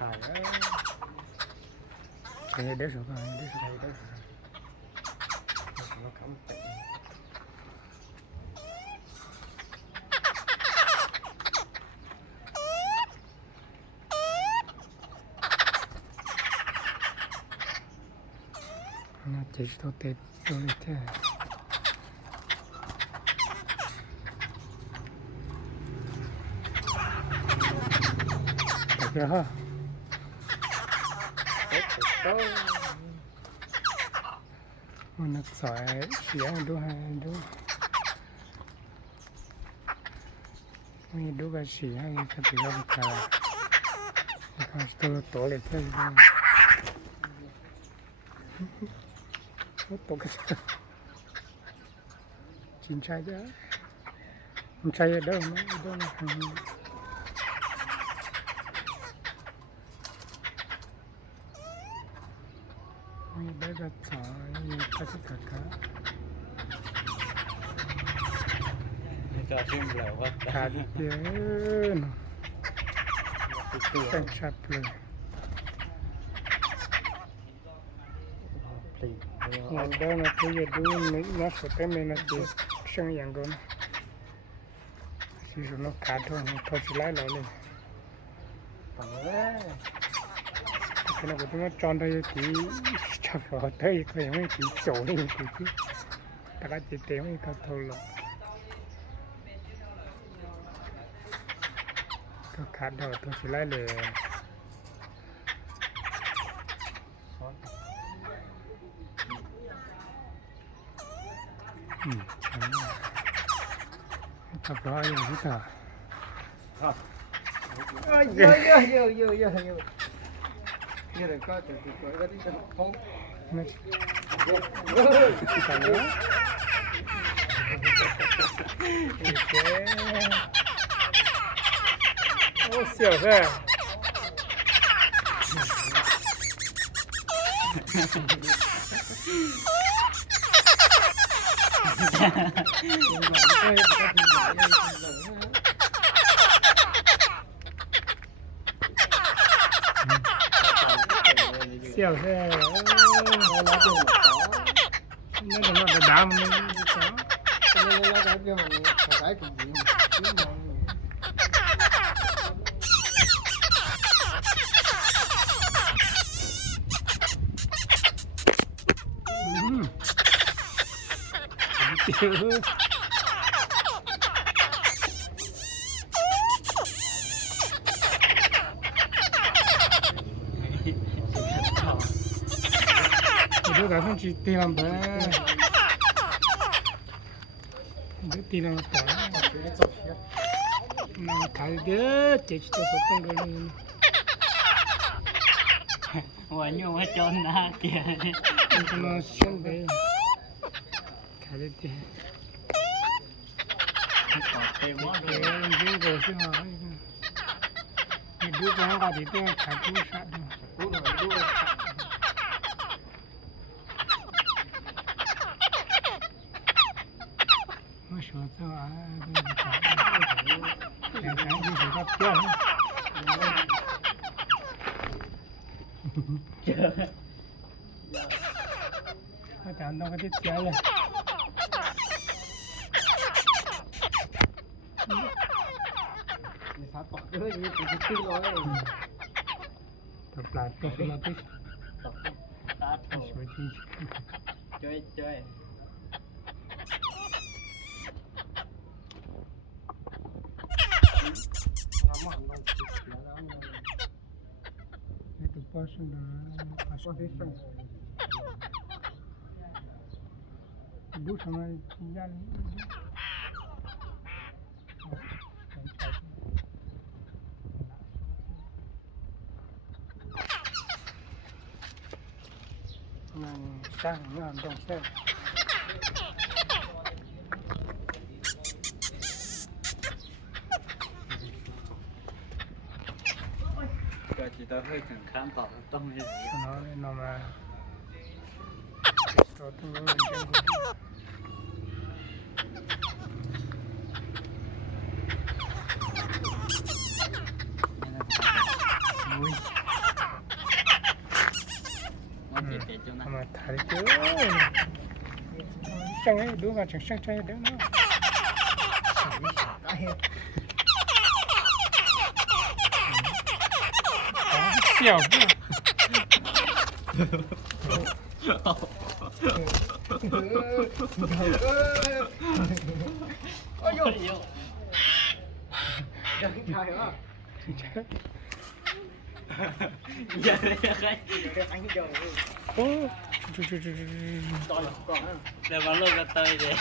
ถ่ายcái đấy số này đấy số này đấy nó cắm tệ nó chỉ số tệ đôi thế được haมันสายเสียงดูให้ดูมีดูกับเสียงกับที่เราขายนะครับตัวเล็กแค่นี้ตัวกระชับจินใจเยอะมันใจเยอะเด้อมั้ยเด้อมีได้กับสายมีพัชกะไม่จะชิมแล้วว่าขาดเยอะเป็นชัดเลยเราเดินมาที่จะดูนักสเต็มเลยนะที่ช่างอย่างก่อนที่สุดนักขาดทั้งทอดสไลด์เลยปังเลยขณะที่มันจอนได้ที่ชักรอได้ก็ยังไม่ที่โจนี่ที่แต่ก็จิตเต็มไม่ก็ทนหรอกก็ขาดดอกทอดสไลด์เลยชักรออยู่ที่ตาเยอะเลยก็จะติดตัวก็ที่จะท้องไม่สั่งแล้วโอ้เสียวแท้เสี่ยวแท้นั่นก็มาแต่ดามนี่จ้ะแล้วก็เดี๋ยวมันขายถึงยี่ดูการฟังจีตีลำบากดูตีลำบากนั่งขายเด้อเจ๊จะสดตั้งกันเลยหัวยุ่งให้จนนะเกี่ยมันจะมาเชื่อมไปขายเด้อเต็มหมดเลยยิ่งโกรธใช่ไหมไม่ดูกันก็ดีแต่ขาดผู้ชายกูหน่อยดูไม่ชอบตัวดูขาดแต่การที่สุดก็เปรี้ยวอาจารย์ต้องกระติกใจเลยมีซับตกด้วยมีติดติ้งเลยตัวปลาตัวสลัดที่ตกตาโถสวยจริงจ้อยน้ำมันต้องติดเสียแล้วนี่ตัวปลาสุดาปลาสุดที่สุดดูทำไมยันนั่งสร้างงานต้องเสร็จก็จะต้องให้ถึงขั้นตอนต้องอย่างนี้น้อยน้องมาตัวตัวเองจัง chỉ để cho nó mà thả đi chứ chẳng ấy đúng là chẳng sang chơi đấy nó xẻo chứ ôi yo đừng trời ơi giờ đây anh giờ ô chú để vào luôn cái tay để